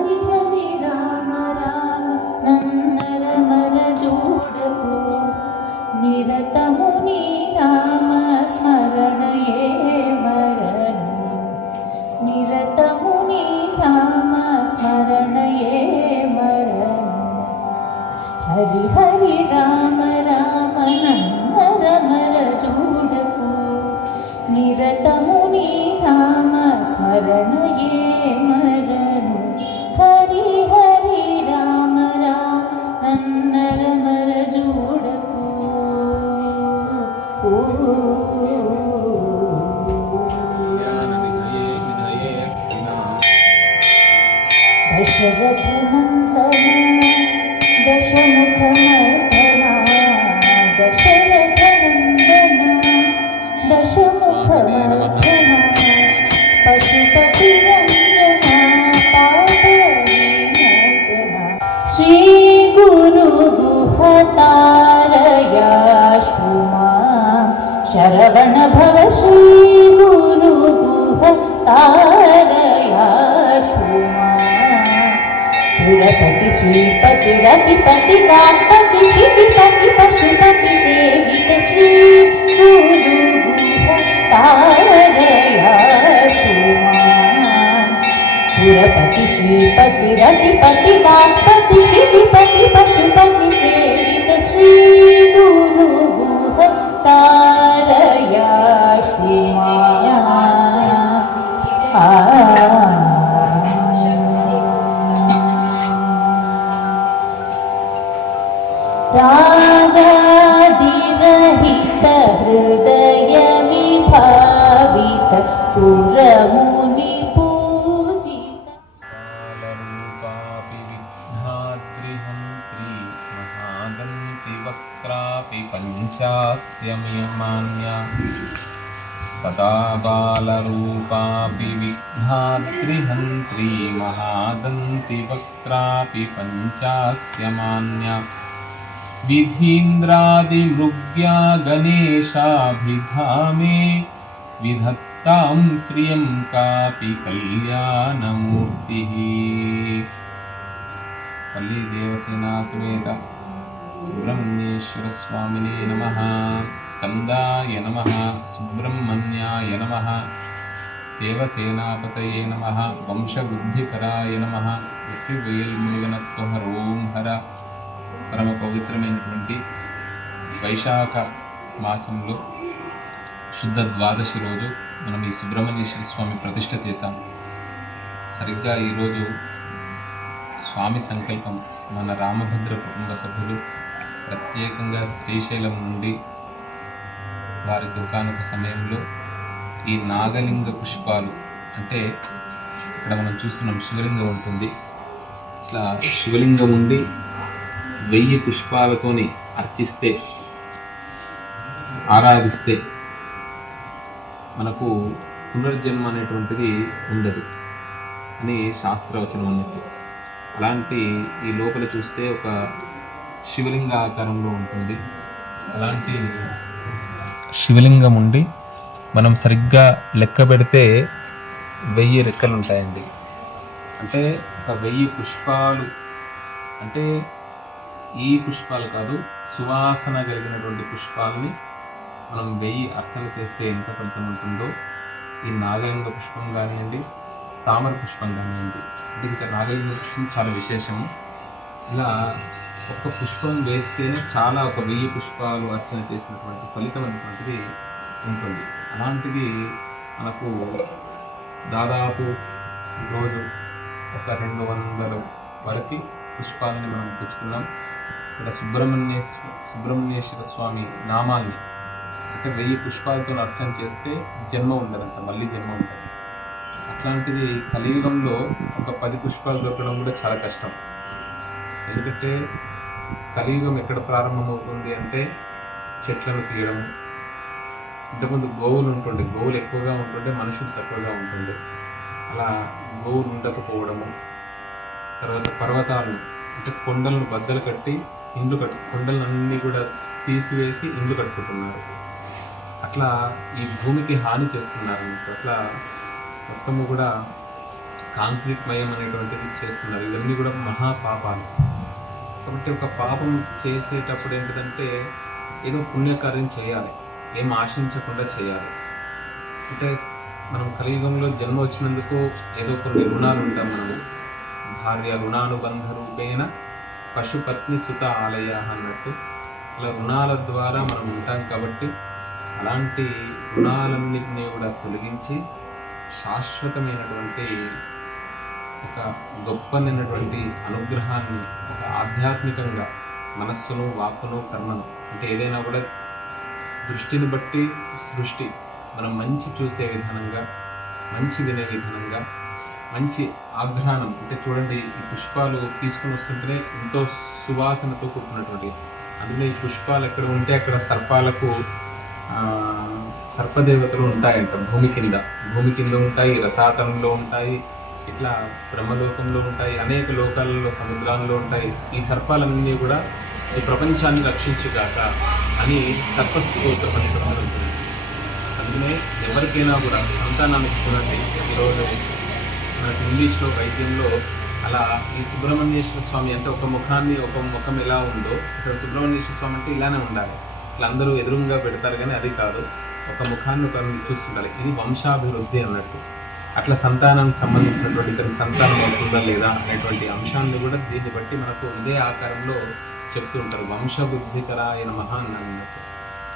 హరి హరి రామ రామ నన్నరమర జోడకు నిరతము నీ నామ స్మరణయే మరణు నిరతము నీ నామ స్మరణయే మరణు హరి హరి రామ రామ నన్నరమర జోడకు నిరతము నీ నామ స్మరణయే మరణు హరి హరి రామ రామ నన్నరమర జోడకు దశరథ నందన దశముఖమర్దన దశరథ నందన దశముఖమర్దన పశుపతి రంజన పాప విమోచన శ్రీ గురు గుహతారయా శుమా శరవణ భవ శ్రీ గురు గుహతారయా శుమా సురపతి శ్రీపతి రతిపతి వాక్పతి క్షితిపతి పశుపతి సేవిత శ్రీ గురు గుహతారయా శుమా సురపతి శ్రీపతి రతిపతి వాక్పతి క్షితిపతి పశుపతి సేవిత శ్రీ గురు గుహతారయా శుమా रागादिरहित हृदय विभावित सुरमुनि पूजित बालरूपापि विघ्नाद्रिहन्त्री महादन्ति वक्त्रापि पञ्चास्यमान्या सदा बालरूपापि विघ्नाद्रिहन्त्री महादन्ति वक्त्रापि पञ्चास्यमान्या विधीन्द्रादिमृग्या गणेशाभिधामे विधत्तां श्रियं कापि कल्याणमूर्तिः पल्ली देवसेना समेत सुब्रह्मण्येश्वर स्वामिने नमः स्कन्दाय नमः सुब्रह्मण्याय नमः देवसेनापतये नमः वंशबुद्धिकराय नमः वेल्मुरुगनत्वहरों हर పరమ పవిత్రమైనటువంటి వైశాఖ మాసంలో శుద్ధ ద్వాదశి రోజు మనం ఈ సుబ్రహ్మణ్యేశ్వర స్వామి ప్రతిష్ఠ చేశాం. సరిగ్గా ఈరోజు స్వామి సంకల్పం మన రామభద్ర కుటుంబ సభ్యులు ప్రత్యేకంగా శ్రీశైలం నుండి వారి దుకాణపు సమయంలో ఈ నాగలింగ పుష్పాలు అంటే ఇక్కడ మనం చూస్తున్నాం శివలింగం ఉంటుంది. ఇట్లా శివలింగం ఉండి 1000 పుష్పాలతోని అర్చిస్తే ఆరాధిస్తే మనకు పునర్జన్మ అనేటువంటిది ఉండదు అని శాస్త్రవచనం అన్నట్టు. అలాంటి ఈ లోపల చూస్తే ఒక శివలింగ ఆకారంలో ఉంటుంది. అలాంటి శివలింగం ఉండి మనం సరిగ్గా లెక్క పెడితే 1000 రెక్కలు ఉంటాయండి. అంటే ఒక 1000 పుష్పాలు అంటే ఈ పుష్పాలు కాదు, సువాసన కలిగినటువంటి పుష్పాలని మనం 1000 అర్చన చేస్తే ఎంత ఫలితం ఉంటుందో ఈ నాగలింగ పుష్పం కానివ్వండి, తామర పుష్పం కానివ్వండి. ఇంకా నాగలింగ పుష్పం చాలా విశేషము. ఇలా ఒక్క పుష్పం వేస్తేనే చాలా ఒక 1000 పుష్పాలు అర్చన చేసినటువంటి ఫలితం అనేటువంటిది ఉంటుంది. అలాంటిది మనకు దాదాపు రోజు ఒక 200 వరకు పుష్పాలని మనం తెచ్చుకున్నాం. ఇక్కడ సుబ్రహ్మణ్యేశ్వర స్వామి నామాల్ని అంటే 1000 పుష్పాలతో అర్చన చేస్తే జన్మ ఉండదంట, మళ్ళీ జన్మ ఉంటుంది. అట్లాంటిది కలియుగంలో ఒక 10 పుష్పాలు దొరకడం కూడా చాలా కష్టం. ఎందుకంటే కలియుగం ఎక్కడ ప్రారంభమవుతుంది అంటే చెట్లను తీయడము. ఇంతకుముందు గోవులు ఉంటుండే, గోవులు ఎక్కువగా ఉంటుండే, మనుషులు తక్కువగా ఉంటుండే. అలా గోవులు ఉండకపోవడము, తర్వాత పర్వతాలను అంటే కొండలను బద్దలు కట్టి కొండలన్నీ కూడా తీసివేసి ఇండ్లు కట్టుకుంటున్నారు. అట్లా ఈ భూమికి హాని చేస్తున్నారు. అట్లా మొత్తము కూడా కాంక్రీట్ మయం అనేటువంటిది చేస్తున్నారు. ఇవన్నీ కూడా మహాపాపాలు. కాబట్టి ఒక పాపం చేసేటప్పుడు ఏంటిదంటే ఏదో పుణ్యకార్యం చేయాలి, ఏం ఆశించకుండా చేయాలి. అంటే మనం కలియుగంలో జన్మ వచ్చినందుకు ఏదో కొన్ని రుణాలు ఉంటాం మనము. భార్య రుణానుబంధ రూపేణ పశుపత్ని సుత ఆలయ అన్నట్టు అలా రుణాల ద్వారా మనం ఉంటాం. కాబట్టి అలాంటి రుణాలన్నింటినీ కూడా తొలగించి శాశ్వతమైనటువంటి ఒక గొప్పనైనటువంటి అనుగ్రహాన్ని, ఒక ఆధ్యాత్మికంగా మనస్సును, వాక్కును, కర్మను, అంటే ఏదైనా కూడా దృష్టిని బట్టి సృష్టి మనం మంచి చూసే విధానంగా, మంచి వినే విధానంగా, మంచి ఆఘ్రానం, అంటే చూడండి ఈ పుష్పాలు తీసుకుని వస్తుంటేనే ఎంతో సువాసనతో కూడుకున్నటువంటి, అందులో ఈ పుష్పాలు ఎక్కడ ఉంటే అక్కడ సర్పాలకు సర్పదేవతలు ఉంటాయంట. భూమి కింద ఉంటాయి, రసాతలంలో ఉంటాయి, ఇట్లా బ్రహ్మలోకంలో ఉంటాయి, అనేక లోకాలలో, సముద్రాల్లో ఉంటాయి. ఈ సర్పాలన్నీ కూడా ఈ ప్రపంచాన్ని రక్షించుగాక అని సర్పస్తోత్రం అనేటువంటి ఉంటుంది. అందుకనే ఎవరికైనా కూడా సంతానానికి చూడండి, ఈరోజు మనకి ఇంగ్లీష్లో వైద్యంలో అలా ఈ సుబ్రహ్మణ్యేశ్వర స్వామి అంటే ఒక ముఖం ఎలా ఉందో, ఇక్కడ సుబ్రహ్మణ్యేశ్వర స్వామి అంటే ఇలానే ఉండాలి. ఇట్లా అందరూ ఎదురుగా పెడతారు కానీ అది కాదు, ఒక ముఖాన్ని చూస్తుండాలి. ఇది వంశాభివృద్ధి అన్నట్టు. అట్లా సంతానానికి సంబంధించినటువంటి ఇతని సంతానం అవుతుందా లేదా అనేటువంటి అంశాన్ని కూడా దీన్ని బట్టి మనకు ఇదే ఆకారంలో చెప్తూ ఉంటారు. వంశబుద్ధికరాయ నమః అన్నట్టు.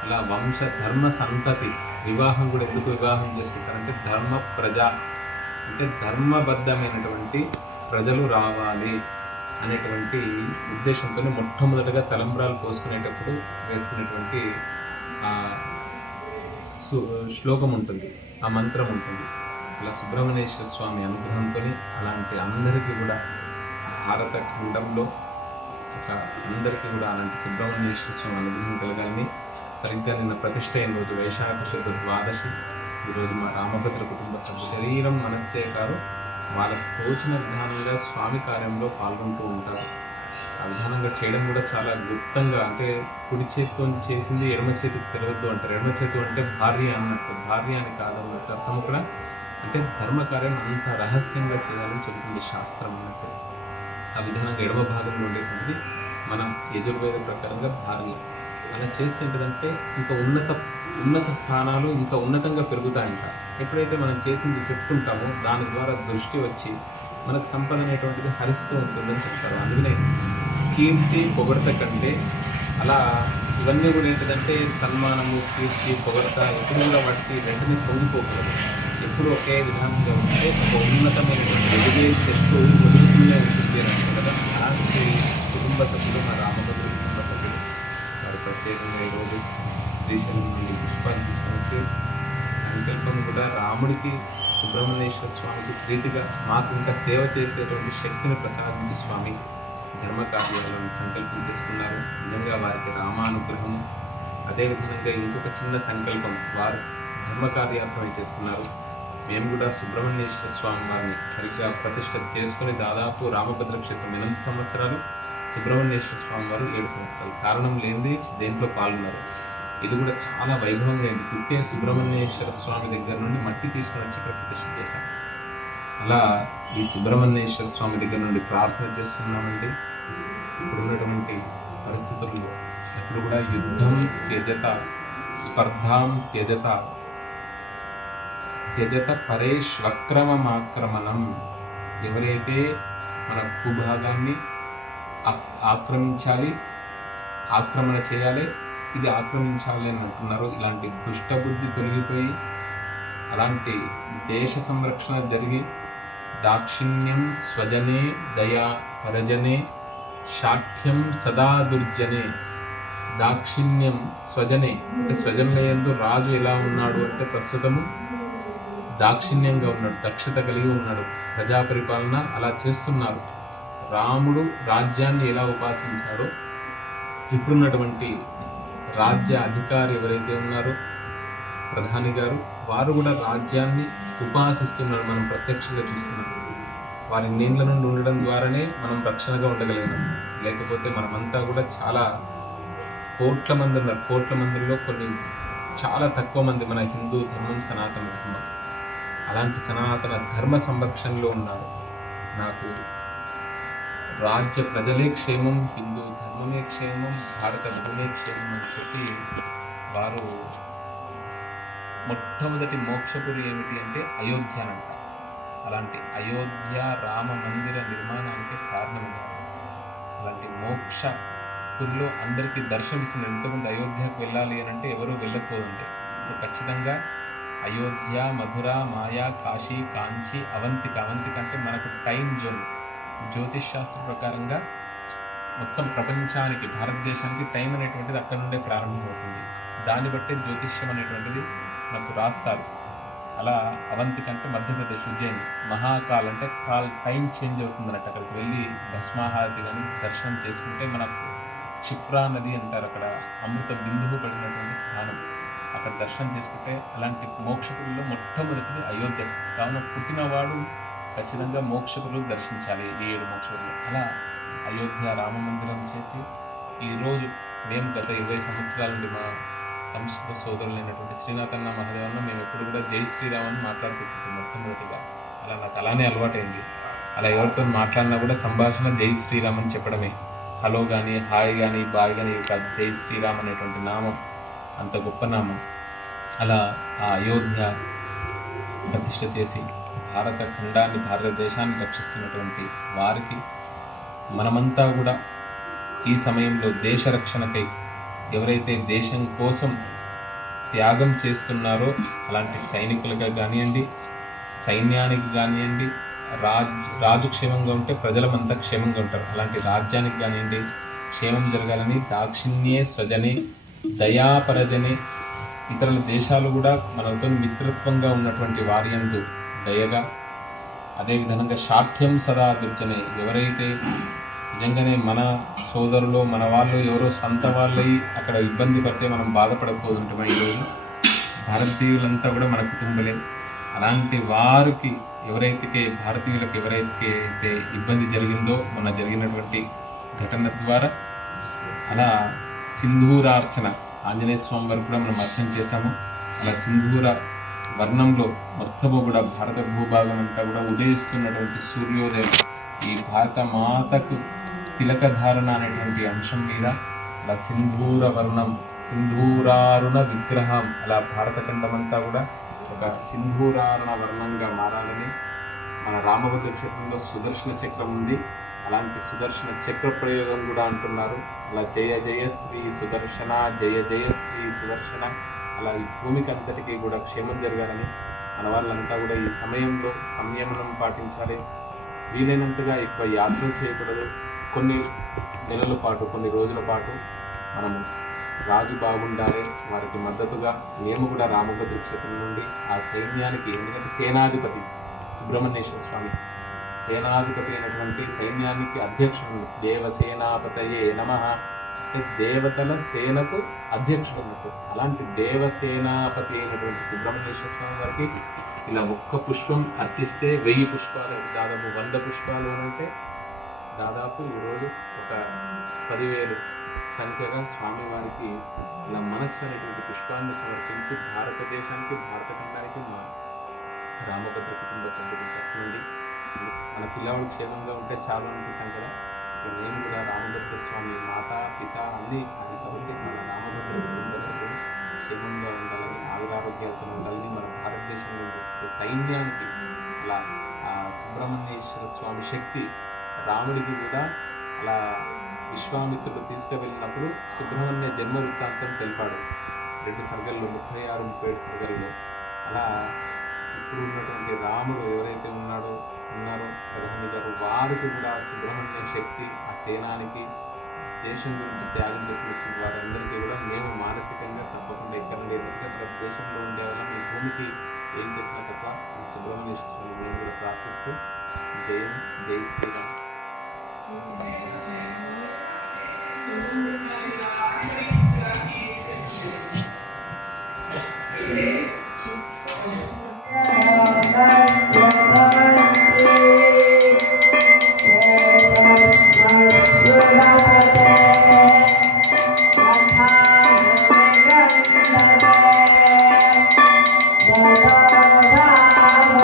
అలా వంశ ధర్మ సంతతి వివాహం కూడా ఎందుకు వివాహం చేసుకుంటారంటే ధర్మ ప్రజ, అంటే ధర్మబద్ధమైనటువంటి ప్రజలు రావాలి అనేటువంటి ఉద్దేశంతో మొట్టమొదటిగా తలంబ్రాలు పోసుకునేటప్పుడు వేసుకునేటువంటి శ్లోకం ఉంటుంది, ఆ మంత్రం ఉంటుంది. ఇలా సుబ్రహ్మణ్యేశ్వర స్వామి అనుగ్రహంతో అలాంటి అందరికీ కూడా భారత ఖండంలో అందరికీ కూడా అలాంటి సుబ్రహ్మణ్యేశ్వర స్వామి అనుగ్రహం కలగాలని సరిగ్గా నిన్న ప్రతిష్ట అయిన రోజు వైశాఖ శుద్ధ ద్వాదశి. ఈరోజు మా రామభద్ర కుటుంబ సభ్యులు శరీరం మనస్సే కాదు వాళ్ళకు తోచిన విధానంగా స్వామి కార్యంలో పాల్గొంటూ ఉంటారు. ఆ విధానంగా చేయడం కూడా చాలా గుప్తంగా, అంటే కుడి చేతితో చేసింది ఎడమ చేతికి తెలియద్దు అంటారు. ఎడమ చేతి అంటే భార్య అన్నట్టు, భార్య అని కాదు అన్నట్టు అర్థం కూడా. అంటే ధర్మకార్యం అంత రహస్యంగా చేయాలని చెబుతుంది శాస్త్రం అన్నట్టు. ఆ విధానంగా ఎడమ భాగంలో ఉండేటువంటిది మన యజుర్వేద ప్రకారంగా భార్య. అలా చేసేంటిదంటే ఇంకా ఉన్నత స్థానాలు ఇంకా ఉన్నతంగా పెరుగుతాయంట. ఎప్పుడైతే మనం చేసింది చెప్తుంటామో దాని ద్వారా దృష్టి వచ్చి మనకు సంపద అనేటువంటిది హరిస్తూ ఉంటుందని చెప్తారు. అందుకనే కీర్తి పొగడత కంటే అలా ఇవన్నీ కూడా ఏంటిదంటే సన్మానము, కీర్తి, పొగడత ఎప్పుడు కూడా వాటికి వెంటనే పొంగిపోకూడదు. ఎప్పుడు ఒకే విధానంగా ఉంటే ఒక ఉన్నతమైనటువంటి ఎదిగే చెట్టు ఎదుగుతూనే ఉంటుంది అని అంటే కదా. అలాంటి కుటుంబ సభ్యులు మా రామభద్ర కుటుంబ సభ్యులు వారు ప్రత్యేకంగా ఈరోజు శ్రీశైలం నుండి పుష్పాలు తీసుకొని వచ్చి సంకల్పం కూడా రాముడికి, సుబ్రహ్మణ్యేశ్వర స్వామికి ప్రీతిగా మాకు ఇంకా సేవ చేసేటువంటి శక్తిని ప్రసాదించి స్వామి ధర్మకార్యాలను సంకల్పం చేసుకున్నారు. నిజంగా వారికి రామానుగ్రహము. అదేవిధంగా ఇంకొక చిన్న సంకల్పం వారు ధర్మకార్యార్థమై చేసుకున్నారు. మేము కూడా సుబ్రహ్మణ్యేశ్వర స్వామి వారిని సరిగ్గా ప్రతిష్ట చేసుకుని దాదాపు రామభద్ర క్షేత్రం 8 సంవత్సరాలు, సుబ్రహ్మణ్యేశ్వర స్వామి వారు 7 సంవత్సరాలు. కారణం లేనిది దేంట్లో పాల్గొన్నారు. ఇది కూడా చాలా వైభవంగా అయింది. పుట్టే సుబ్రహ్మణ్యేశ్వర స్వామి దగ్గర నుండి మట్టి తీసుకుని వచ్చి ఇక్కడ ప్రతిష్ట చేశాం. అలా ఈ సుబ్రహ్మణ్యేశ్వర స్వామి దగ్గర నుండి ప్రార్థన చేస్తున్నామండి. ఇప్పుడున్నటువంటి పరిస్థితుల్లో ఎప్పుడు కూడా యుద్ధం త్యజత, స్పర్ధాం త్యజత, త్యజత పరేష్వక్రమమాక్రమణం. ఎవరైతే మన భూభాగాన్ని ఆక్రమణ చేయాలి, ఇది ఆక్రమించాలి అని అంటున్నారు. ఇలాంటి దుష్టబుద్ధి తొలగిపోయి అలాంటి దేశ సంరక్షణ జరిగి దాక్షిణ్యం స్వజనే దయా పరజనే శాఠ్యం సదా దుర్జనే. దాక్షిణ్యం స్వజనే అంటే స్వజనులయందు రాజు ఎలా ఉన్నాడు అంటే ప్రస్తుతము దాక్షిణ్యంగా ఉన్నాడు, దక్షత కలిగి ఉన్నాడు, ప్రజా పరిపాలన అలా చేస్తున్నారు. రాముడు రాజ్యాన్ని ఎలా ఉపాసించాడో ఇప్పుడున్నటువంటి రాజ్య అధికారి ఎవరైతే ఉన్నారో ప్రధాని గారు, వారు కూడా రాజ్యాన్ని ఉపాసిస్తున్నారు. మనం ప్రత్యక్షంగా చూస్తున్నాం. వారి నీళ్ళ నుండి ఉండడం ద్వారానే మనం రక్షణగా ఉండగలిగినాం. లేకపోతే మనమంతా కూడా చాలా కోట్ల మంది ఉన్నారు. కోట్ల మందిలో కొన్ని చాలా తక్కువ మంది మన హిందూ ధర్మం, సనాతన ధర్మం. అలాంటి సనాతన ధర్మ సంరక్షణలో ఉన్నారు. నాకు రాజ్య ప్రజలే క్షేమం, హిందూ ధర్మమే క్షేమం, భారత భూమే క్షేమం అని చెప్పి వారు మొట్టమొదటి మోక్షపురి ఏమిటి అంటే అయోధ్య అంట. అలాంటి అయోధ్య రామ మందిర నిర్మాణానికి కారణమయ్యారు. అలాంటి మోక్ష పురిలో అందరికీ దర్శనమిస్తున్నారు. ఇంతకుముందు అయోధ్యకు వెళ్ళాలి అని అంటే ఎవరూ వెళ్ళకపోతుండే. ఇప్పుడు ఖచ్చితంగా అయోధ్య, మధుర, మాయా, కాశీ, కాంచి, అవంతిక. అవంతిక అంటే మనకు టైం జోన్. జ్యోతిష్ శాస్త్ర ప్రకారంగా మొత్తం ప్రపంచానికి, భారతదేశానికి టైం అనేటువంటిది అక్కడ నుండే ప్రారంభమవుతుంది. దాన్ని బట్టే జ్యోతిష్యం అనేటువంటిది మనకు రాస్తారు. అలా అవంతిక అంటే మధ్యప్రదేశ్, ఉజ్జయిని. మహాకాల్ అంటే కాల్ టైం చేంజ్ అవుతుంది అన్నట్టు. అక్కడికి వెళ్ళి భస్మాహారతి కానీ దర్శనం చేసుకుంటే మనకు క్షిప్రా నది అంటారు, అక్కడ అమృత బిందువు పడినటువంటి స్థానం. అక్కడ దర్శనం చేసుకుంటే అలాంటి మోక్షపురిలో మొట్టమొదటిది అయోధ్య. కావున పుట్టినవాడు ఖచ్చితంగా మోక్షపురులు దర్శించాలి, ఈ 7 మోక్షపురులు. అలా అయోధ్య రామ మందిరం చేసి ఈరోజు మేము గత 20 సంవత్సరాల నుండి మా సంస్కృత సోదరులైనటువంటి శ్రీనాథన్న మహాదేవన్న మేము ఎప్పుడు కూడా జై శ్రీరామ్ అని మాట్లాడుకుంటున్నాం మొట్టమొదటిగా. అలా నాకు అలానే అలవాటైంది. అలా ఎవరితో మాట్లాడినా కూడా సంభాషణ జై శ్రీరామ్ అని చెప్పడమే. హలో కానీ, హాయ్ కానీ, బాయ్ కానీ కాదు, జై శ్రీరామ్ అనేటువంటి నామం అంత గొప్ప నామం. అలా ఆ అయోధ్య ప్రతిష్ఠ చేసి భారత ఖండాన్ని, భారతదేశాన్ని రక్షిస్తున్నటువంటి వారికి మనమంతా కూడా ఈ సమయంలో దేశ రక్షణకై ఎవరైతే దేశం కోసం త్యాగం చేస్తున్నారో అలాంటి సైనికులుగా కానివ్వండి, సైన్యానికి కానివ్వండి, రాజు క్షేమంగా ఉంటే ప్రజలమంతా క్షేమంగా ఉంటారు. అలాంటి రాజ్యానికి కానివ్వండి క్షేమం జరగాలని దాక్షిణ్యే స్వజనే దయాపరజనే, ఇతరుల దేశాలు కూడా మనతో మిత్రత్వంగా ఉన్నటువంటి వారి యందు దయగా, అదేవిధంగా శాఠ్యం సదా దుర్జనే, ఎవరైతే నిజంగానే మన సోదరులు, మన వాళ్ళు ఎవరో సొంత వాళ్ళై అక్కడ ఇబ్బంది పడితే మనం బాధపడకపోతుంటాం. ఈరోజు భారతీయులంతా కూడా మన కుటుంబలే. అలాంటి వారికి ఎవరైతే, భారతీయులకు ఎవరైతే ఇబ్బంది జరిగిందో మొన్న జరిగినటువంటి ఘటన ద్వారా, అలా సింధూరార్చన ఆంజనేయ స్వామి వరకు కూడా మనం అర్చన చేశాము. అలా సింధూర వర్ణంలో మొత్తము కూడా భారత భూభాగం అంతా కూడా ఉదయిస్తున్నటువంటి సూర్యోదయం, ఈ భారత మాతకు తిలకధారణ అనేటువంటి అంశం మీద అలా సింధూర వర్ణం, సింధూరారుణ విగ్రహం, అలా భారతఖండమంతా కూడా ఒక సింధూరారుణ వర్ణంగా మారాలని మన రామభద్ర క్షేత్రంలో సుదర్శన చక్రం ఉంది. అలాంటి సుదర్శన చక్ర ప్రయోగం కూడా అంటున్నారు. అలా జయ జయ శ్రీ సుదర్శన, జయ జయ శ్రీ సుదర్శన. అలా ఈ భూమికి అంతటికీ కూడా క్షేమం జరగాలని మన వాళ్ళంతా కూడా ఈ సమయంలో సంయమనం పాటించాలి. వీలైనంతగా ఎక్కువ యాత్ర చేయకూడదు. కొన్ని నెలల పాటు, కొన్ని రోజుల పాటు మనము రాజు బాగుండాలి, వారికి మద్దతుగా మేము కూడా రామభద్ర క్షేత్రం నుండి ఆ సైన్యానికి, ఎందుకంటే సేనాధిపతి సుబ్రహ్మణ్యేశ్వర స్వామి సేనాధిపతి అయినటువంటి సైన్యానికి అధ్యక్షుడు, దేవసేనాపతయే నమః అంటే దేవతల సేనకు అధ్యక్షుడు అన్నట్టు. అలాంటి దేవసేనాపతి అయినటువంటి సుబ్రహ్మణ్యేశ్వర స్వామి వారికి ఇలా ఒక్క పుష్పం అర్చిస్తే 1000 పుష్పాలు, దాదాపు 100 పుష్పాలు అని అంటే దాదాపు ఈరోజు ఒక 10,000 సంఖ్యగా స్వామివారికి ఇలా మనస్సు అనేటువంటి పుష్పాన్ని సమర్పించి భారతదేశానికి, భారతఖండానికి మా రామభద్ర కుటుంబ సభ్యుల తరఫు నుండి మన పిల్లవాడు క్షేమంగా ఉంటే చాలు అనుకుంటాం కదా. నేను కూడా రామభద్ర స్వామి మాత పిత అన్నీ ఆయన కాబట్టి మన రామభద్ర కుటుంబ సభ్యులు క్షేమంగా ఉండాలని, ఆయురారోగ్యాలతో ఉండాలని, మన భారతదేశంలో సైన్యానికి అలా సుబ్రహ్మణ్యేశ్వర స్వామి శక్తి రాముడికి కూడా అలా విశ్వామిత్రుడు తీసుకువెళ్ళినప్పుడు సుబ్రహ్మణ్య జన్మ వృత్తాంతం తెలిపాడు 2 సర్గల్లో, 36, 37 సర్గల్లో. అలా ఇప్పుడు ఉన్నటువంటి రాముడు ఎవరైతే ఉన్నారో ప్రధాని గారు, వారికి కూడా సుబ్రహ్మణ్య శక్తి, ఆ సేనానికి, దేశం గురించి త్యాగం చేసినటువంటి వారందరికీ కూడా మేము మానసికంగా తప్పకుండా ఎక్కడ లేదంటే ప్రతి దేశంలో ఉండేవాళ్ళం, ఈ భూమికి ఏం చేసినా తప్ప సుబ్రహ్మణ్యేశ్వర స్వామి మేము కూడా ప్రార్థిస్తూ జయం జై శ్రీరామ్. Bye.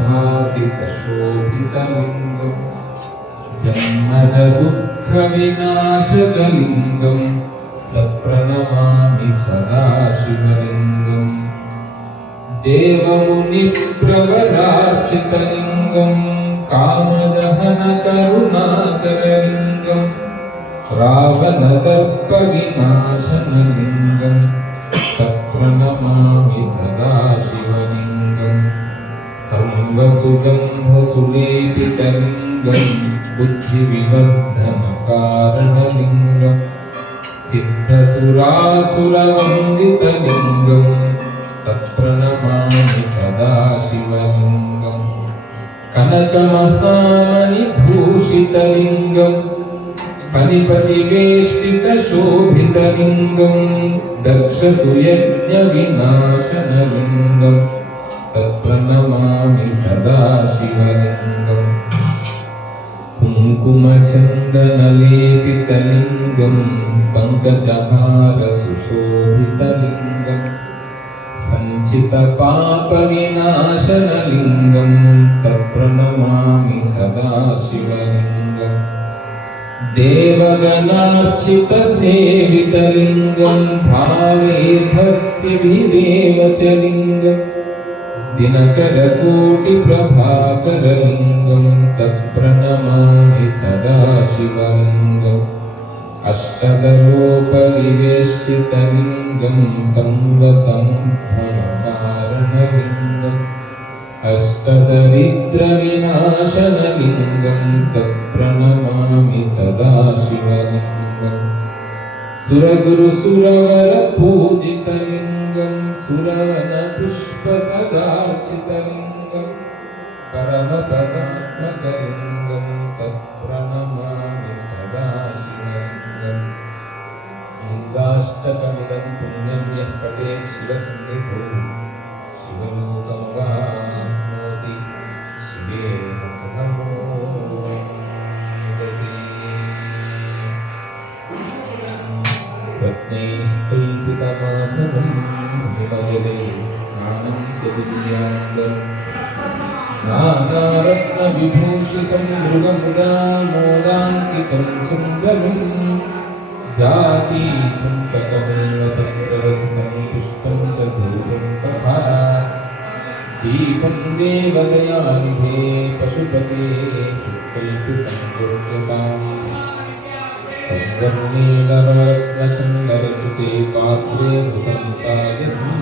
प्रभासितशोभितलिङ्गं जन्मज दुःखविनाशकलिङ्गं तत्प्रणमामि सदा शिवलिङ्गम् देवमुनिप्रवरार्चितलिङ्गं कामदहनकरुणाकरलिङ्गं रावणदर्पविनाशनलिङ्गं तत्प्रणमामि सदा शिवलिङ्गम् सर्वसुगन्धसुलेपितलिङ्गं बुद्धिविवर्धनकारणलिङ्गं सिद्धसुरासुरवन्दितलिङ्गं तत्प्रणमामि सदा शिवलिङ्गम् कनकमहामणिभूषितलिङ्गं फणिपतिवेष्टितशोभितलिङ्गं दक्षसुयज्ञविनाशनलिङ्गं तत्प्रणमामि सदा शिवलिङ्गम् कुङ्कुमचन्दनलेपितलिङ्गं पङ्कजहारसुशोभितलिङ्गं सञ्चितपापविनाशनलिङ्गं तत्प्रणमामि सदा शिवलिङ्गम् देवगणार्चितसेवितलिङ्गं भावे भक्तिभिरेव च लिङ्गं दिनकरकोटिप्रभाकरलिङ्गं तत्प्रणमामि सदा शिवलिङ्गम् अष्टदलोपरिवेष्टितलिङ्गं सर्वसम्भवकारणलिङ्गम् अष्टदरिद्रविनाशनलिङ्गं तत्प्रणमामि सदा शिवलिङ्गम् सुरगुरुसुरवरपूजितलिङ्गं सुरवनपुष्पसदार्चितलिङ्गं परमपदात्मकलिङ्गं तत्प्रणमामि सदा शिवलिङ्गम् लिङ्गाष्टकमिदं पुण्यं यः पठेत् शिवसन्निधौ शिवलोकमवाप्नोति शिवेन सदमो रत्नैः कल्पितमासनं हिमजले स्नानं च दिव्याङ्गं नानारत्नविभूषितं मृगमुदामोदाङ्कितं सुन्दरं जातीचम्पकमेव तत्ररचितं पुष्पं च धूपं तथा दीपं देवदयानिधे पशुपते कल्पितं दुर्गताम् सर्वमेलरत्नचन्दरचिते पात्रे घृतं पायसं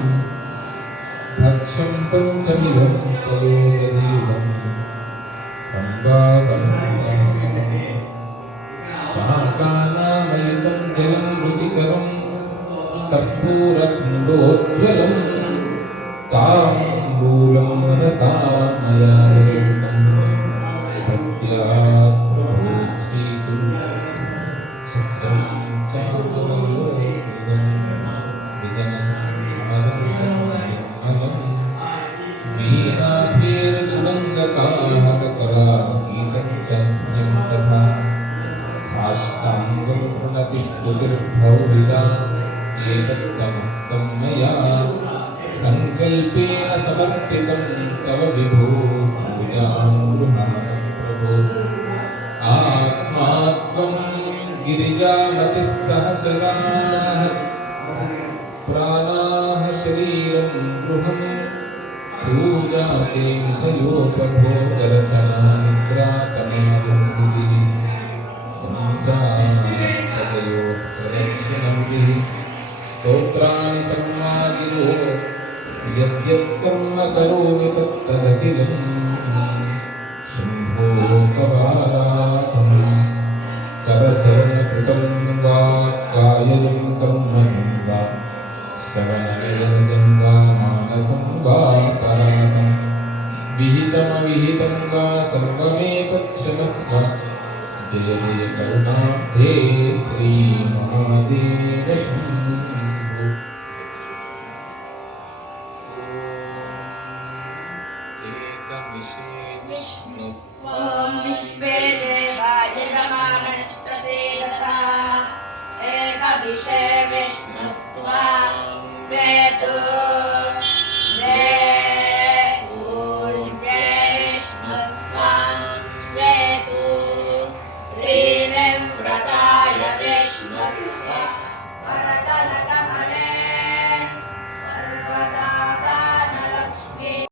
भक्ष्यं पञ्चविधं तयोदधीवम् शाकानामयितं जलं रुचिकरं कर्पूरखण्डोज्ज्वलं ताम्बूलं मनसा मया विरचितं भक्त्या प्रभो स्वीकुरु छत्रं चारुलोकं विजनं समदर्शनमलं वीणाभिर्मृदङ्गकाहककलागीतं च नृत्यं तथा साष्टाङ्गं प्रणतिस्तुतिर्भवविदा एतत् समस्तं मया सङ्कल्पेन समर्पितं तव विभो पूजां गृहाण प्रभो आत्मा त्वं गिरिजामतिः सहचराः प्राणाः शरीरं गृहं पूजा ते विषयोपभोगरचना निद्रा समाधिस्थितिः सञ्चारपदयोत्तरक्षिणं स्तोत्राणि संवादिरो यद्यत् कर्म करोमि तत्तदखिलं शम्भोपवारातं करचरणकृतं वा कायजं कर्मजं वा श्रवणनिरजं वा मानसं वा परातं विहितमविहितं वा सर्वमेतत् क्षमस्व जय जय करुणाब्धे श्रीमहादेव शम्भो। ॐ विश्वे देवा यजमानश्चसेदथा एकविषे विष्णुस्त्वा वेदो